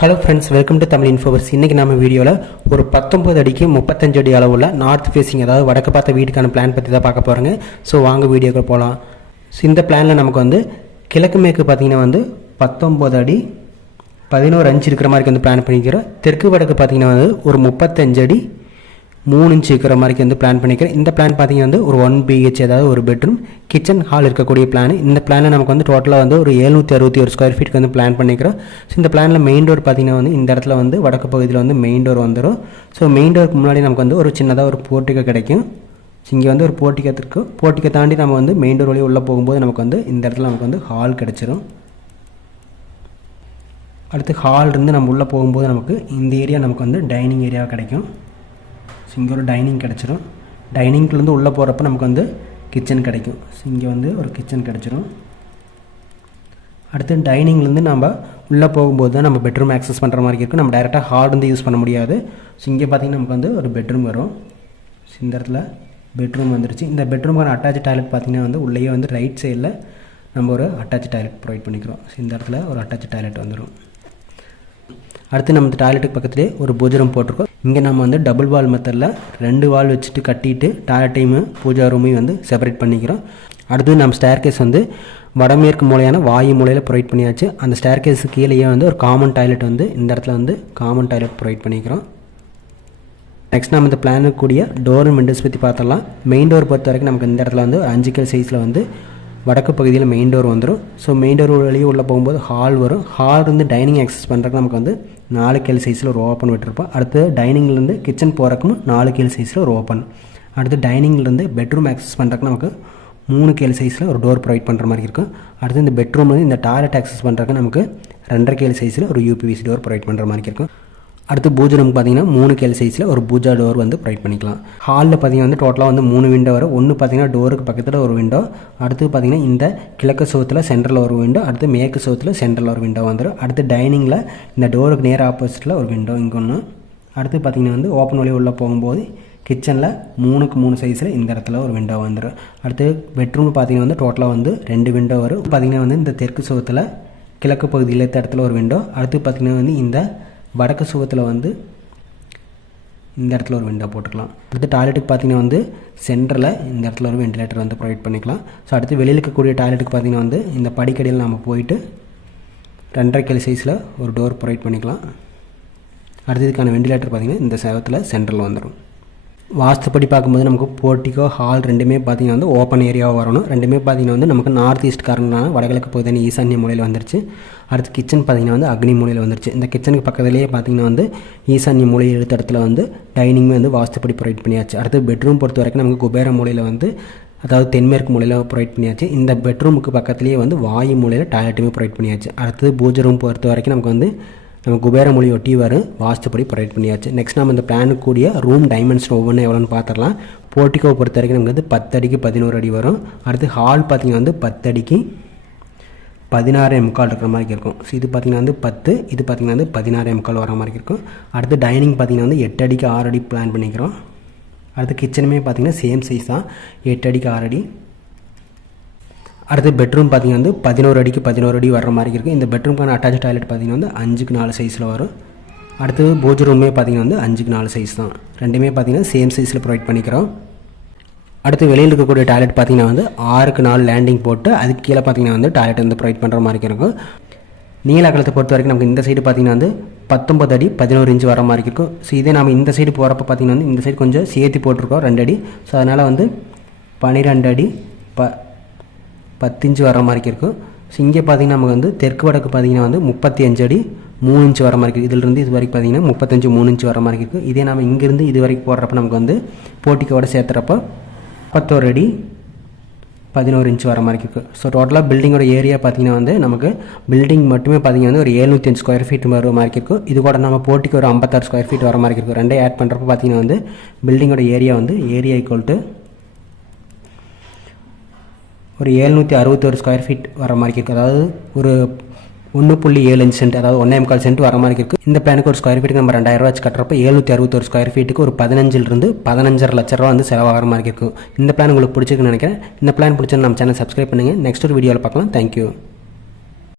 Hello friends, welcome to Tamil இன்ஃபோவர்ஸ். இன்றைக்கி நம்ம வீடியோவில் ஒரு 19 அடிக்கு 35 அடி அளவுள்ள நார்த் ஃபேஸிங், அதாவது வடக்கு பார்த்த வீட்டுக்கான பிளான் பற்றி தான் பார்க்க போகிறோங்க. ஸோ வாங்க வீடியோக்கு போகலாம். ஸோ இந்த பிளானில் நமக்கு கிழக்கு மேற்கு பார்த்திங்கன்னா 19 அடி 11 இன்ச் இருக்கிற மாதிரி பிளான் பண்ணிக்கிறோம். தெற்கு வடக்கு பார்த்திங்கன்னா ஒரு 35 அடி 3 இன்ச் இருக்கிற மாதிரி பிளான் பண்ணிக்கிறேன். இந்த பிளான் பார்த்திங்கன்னா ஒரு 1 BH, அதாவது ஒரு பெட்ரூம் கிச்சன் ஹால் இருக்கக்கூடிய பிளான். இந்த பிளானில் நமக்கு டோட்டலாக ஒரு 761 ஸ்கொயர் ஃபீட்டுக்கு பிளான் பண்ணிக்கிறோம். ஸோ இந்த பிளானில் மெயின் டோர் பார்த்திங்கன்னா இந்த இடத்துல வடக்கு பகுதியில் மெயின் டோர் வந்துடும். ஸோ மெயின் டோருக்கு முன்னாடி நமக்கு ஒரு சின்னதாக ஒரு போர்ட்டிகோ கிடைக்கும். ஸோ இங்கே ஒரு போர்ட்டிகோ தாண்டி நம்ம மெயின் டோர் வழி உள்ளே போகும்போது நமக்கு இந்த இடத்துல நமக்கு ஹால் கிடச்சிரும். அடுத்து ஹால் இருந்து நம்ம உள்ளே போகும்போது நமக்கு இந்த ஏரியா நமக்கு டைனிங் ஏரியா கிடைக்கும். ஸோ இங்கே ஒரு டைனிங் கிடச்சிரும். டைனிங்லேருந்து உள்ளே போகிறப்ப நமக்கு கிச்சன் கிடைக்கும். ஸோ இங்கே ஒரு கிச்சன் கிடச்சிரும். அடுத்து டைனிங்லேருந்து நம்ம உள்ளே போகும்போது தான் நம்ம பெட்ரூம் ஆக்சஸ் பண்ணுற மாதிரி இருக்கும். நம்ம டைரெக்டாக ஹால் யூஸ் பண்ண முடியாது. ஸோ இங்கே பார்த்திங்கன்னா நமக்கு ஒரு பெட்ரூம் வரும். ஸோ இந்த இடத்துல பெட்ரூம் வந்துருச்சு. இந்த பெட்ரூமுக்கான அட்டாச் டாய்லெட் பார்த்திங்கன்னா உள்ளேயே ரைட் சைடில் நம்ம ஒரு அட்டாச் டாய்லெட் ப்ரொவைட் பண்ணிக்கிறோம். ஸோ இந்த இடத்துல ஒரு அட்டாச் டாய்லெட் வந்துடும். அடுத்து நம்ம இந்த டாய்லெட்டுக்கு பக்கத்துலேயே ஒரு பூஜை ரூம் போட்டிருக்கோம். இங்கே நம்ம டபுள் வால் மெத்தடில் 2 வால் வச்சுட்டு கட்டிட்டு டாய்லெட்டையும் பூஜா ரூமையும் செப்பரேட் பண்ணிக்கிறோம். அடுத்து நம்ம ஸ்டேர் கேஸ் வடமேற்கு மூலையான வாயு மூலையில் ப்ரொவைட் பண்ணியாச்சு. அந்த ஸ்டேர் கேஸுக்கு கீழேயே ஒரு காமன் டாய்லெட் இந்த இடத்துல காமன் டாய்லெட் ப்ரொவைட் பண்ணிக்கிறோம். நெக்ஸ்ட் நம்ம இந்த பிளானுக்கு கூடிய டோர் அண்ட் விண்டோஸ் பற்றி பார்த்தலாம். மெயின் டோர் பொறுத்த வரைக்கும் நமக்கு இந்த இடத்துல 5 கல் சைஸில் வடக்கு பகுதியில் மெயின் டோர் வந்துடும். ஸோ மெயின் டோர் வழியே உள்ளே போகும்போது ஹால் வரும். ஹால் டைனிங் ஆக்சஸ் பண்ணுறதுக்கு நமக்கு 4 கேல் சைஸில் ஒரு ஓப்பன் விட்டுருப்போம். அடுத்து டைனிங்லேருந்து கிச்சன் போகிறக்கும் 4 கேல் சைஸில் ஒரு ஓப்பன். அடுத்து டைனிங்லேருந்து பெட்ரூம் ஆக்சஸ் பண்ணுறதுக்கு நமக்கு 3 கேல் சைஸில் ஒரு டோர் ப்ரொவைட் பண்ணுற மாதிரி இருக்கும். அடுத்து இந்த பெட்ரூம்லேருந்து இந்த டாய்லெட் ஆக்சஸ் பண்ணுறதுக்கு நமக்கு 2.5 கேல் சைஸில் ஒரு UPVC டோர் ப்ரொவைட் பண்ணுற மாதிரி இருக்கும். அடுத்து பூஜை ரூம் பார்த்திங்கன்னா 3 கேல் சைஸில் ஒரு பூஜா டோர் ப்ரொவைட் பண்ணிக்கலாம். ஹாலில் பார்த்திங்கன்னா டோட்டலாக 3 விண்டோ வரும். ஒன்று பார்த்திங்கன்னா டோருக்கு பக்கத்தில் ஒரு விண்டோ. அடுத்து பார்த்திங்கன்னா இந்த கிழக்கு சுவத்தில் சென்டரில் ஒரு விண்டோ. அடுத்து மேற்கு சுவத்தில் சென்டரில் ஒரு விண்டோ வந்துடும். அடுத்து டைனிங்கில் இந்த டோருக்கு நேர் ஆப்போசிட்டில் ஒரு விண்டோ இங்கே ஒன்று. அடுத்து பார்த்திங்கன்னா ஓப்பன் வழி உள்ளே போகும்போது கிச்சனில் 3க்கு 3 சைஸில் இந்த இடத்துல ஒரு விண்டோ வந்துடும். அடுத்து பெட்ரூம் பார்த்திங்கன்னா டோட்டலாக 2 விண்டோ வரும். பார்த்திங்கன்னா இந்த தெற்கு சுவத்தில் கிழக்கு பகுதியில் இந்த இடத்துல ஒரு விண்டோ. அடுத்து பார்த்திங்கன்னா இந்த வடக்கு சுவத்தில் இந்த இடத்துல ஒரு விண்டோ போட்டுக்கலாம். அடுத்து டாய்லெட்டுக்கு பார்த்திங்கன்னா சென்டரில் இந்த இடத்துல ஒரு வெண்டிலேட்டர் ப்ரொவைட் பண்ணிக்கலாம். ஸோ அடுத்து வெளியில் இருக்கக்கூடிய டாய்லெட்டுக்கு பார்த்திங்கன்னா இந்த படிக்கடியில் நம்ம போயிட்டு 2.5 கேல் சைஸில் ஒரு டோர் ப்ரொவைட் பண்ணிக்கலாம். அடுத்து இதுக்கான வெண்டிலேட்டர் பார்த்திங்கன்னா இந்த சேவத்தில் சென்டரில் வந்துடும். வாஸ்துப்படி பார்க்கும்போது நமக்கு போர்ட்டிகோ ஹால் ரெண்டுமே பார்த்திங்கன்னா ஓப்பன் ஏரியாவாக வரணும். ரெண்டுமே பார்த்திங்கன்னா நமக்கு நார்த் ஈஸ்ட் காரணம் வடகிழக்கு பகுதியான ஈசான்ய மூலையில் வந்துருச்சு. அடுத்து கிச்சன் பார்த்திங்கன்னா அக்னி மூலையில் வந்துருச்சு. இந்த கிச்சனுக்கு பக்கத்துலேயே பார்த்திங்கன்னா ஈசான்ய மூலையை எடுத்த இடத்துல டைனிங் வாஸ்துப்படி ப்ரொவைட் பண்ணியாச்சு. அடுத்து பெட்ரூம் பொறுத்த வரைக்கும் நமக்கு குபேர மூலையில் அதாவது தென்மேற்கு மூலையில் ப்ரொவைட் பண்ணியாச்சு. இந்த பெட்ரூமுக்கு பக்கத்துலேயே வாயு மூலையில் டாய்லெட்டுமே ப்ரொவைட் பண்ணியாச்சு. அடுத்து பூஜை ரூம் பொறுத்த வரைக்கும் நமக்கு நம்ம குபேர மொழி ஒட்டி வரும் வாஸ்துப்படி ப்ரொவைட் பண்ணியாச்சு. நெக்ஸ்ட் நம்ம இந்த பிளானுக்கு கூடிய ரூம் டைமென்ஷன் ஒவ்வொன்றும் எவ்வளோன்னு பார்த்துடலாம். போர்ட்டிகோ பொறுத்த வரைக்கும் நமக்கு 10 அடிக்கு 11 அடி வரும். அடுத்து ஹால் பார்த்திங்கன்னா 10 அடிக்கு 16.25 இருக்கிற மாதிரி இருக்கும். ஸோ இது பார்த்திங்கன்னா 10, இது பார்த்திங்கன்னா 16.25 வர மாதிரி இருக்கும். அடுத்து டைனிங் பார்த்திங்கன்னா 8 அடிக்கு 6 அடி பிளான் பண்ணிக்கிறோம். அடுத்து கிச்சனுமே பார்த்திங்கன்னா சேம் சைஸ் தான், 8 அடிக்கு 6 அடி. அடுத்து பெட்ரூம் பார்த்திங்கன்னா 11 அடிக்கு 11 அடி வர்ற மாதிரி இருக்குது. இந்த பெட்ரூம்க்கான அட்டாச் டாய்லெட் பார்த்திங்கன்னா 5க்கு 4 சைஸில் வரும். அடுத்து பூஜை ரூமே பார்த்திங்கன்னா 5க்கு 4 சைஸ் தான். ரெண்டுமே பார்த்திங்கன்னா சேம் சைஸில் ப்ரொவைட் பண்ணிக்கிறோம். அடுத்து வெளியில் இருக்கக்கூடிய டாய்லெட் பார்த்திங்கன்னா 6க்கு 4 லேண்டிங் போட்டு அதுக்கு கீழே பார்த்திங்கன்னா டாய்லெட் ப்ரொவைட் பண்ணுற மாதிரி இருக்கும். நீள அகலத்தை பொறுத்த வரைக்கும் நமக்கு இந்த சைடு பார்த்திங்கன்னா 19 அடி 11 இன்ச் வர மாதிரி இருக்கும். ஸோ இதே நம்ம இந்த சைடு போகிறப்ப பார்த்திங்கன்னா இந்த சைடு கொஞ்சம் சேர்த்து போட்டிருக்கோம் 2 அடி. ஸோ அதனால் 12 அடி 10 இன்ச் வர மாதிரி இருக்கும். ஸோ இங்கே பார்த்திங்கன்னா நமக்கு தெற்கு வடக்கு பார்த்திங்கன்னா 35 அடி 3 இன்ச் வர மாதிரி இருக்குது. இதிலிருந்து இது வரைக்கும் பார்த்திங்கன்னா 35 3 இன்ச் வர மாதிரி இருக்குது. இதே நம்ம இங்கேருந்து இது வரைக்கும் போடுறப்ப நமக்கு போர்ட்டிக்கோட சேர்த்துறப்ப 41 அடி 11 இன்ச் வர மாதிரி இருக்குது. ஸோ டோட்டலாக பில்டிங்கோட ஏரியா பார்த்திங்கன்னா நமக்கு பில்டிங் மட்டுமே பார்த்திங்கன்னா ஒரு 705 ஸ்கொயர் ஃபீட் வர மாதிரி இருக்கும். இது கூட நம்ம போர்ட்டிக்கு ஒரு 56 ஸ்கொயர் ஃபீட் வர மாதிரி இருக்கும். ரெண்டே ஆட் பண்ணுறப்ப பார்த்திங்கன்னா பில்டிங்கோட ஏரியா ஏரியா ஈக்குவல் டு ஒரு 761 ஸ்கொயர் ஃபீட் வர மாதிரி இருக்குது. அதாவது ஒரு 1.75 சென்ட், அதாவது 1.25 சென்ட் வர மாதிரி இருக்குது. இந்த பிளானுக்கு ஒரு ஸ்கொயர் ஃபீட்டுக்கு நம்ம 2000 ரூபா வச்சு கட்டுறப்ப 761 ஸ்கொயர் ஃபீட்டுக்கு ஒரு 15 15.5 லட்ச ரூபா செலவாகிற மாதிரி இருக்கும். இந்த பிளான் உங்களுக்கு பிடிச்சிருக்குன்னு நினைக்கிறேன். இந்த பிளான் பிடிச்சா நம்ம சேனல் சப்ஸ்கிரைப் பண்ணுங்கள். நெக்ஸ்ட் ஒரு வீடியோவில் பார்க்கலாம். தேங்க்யூ.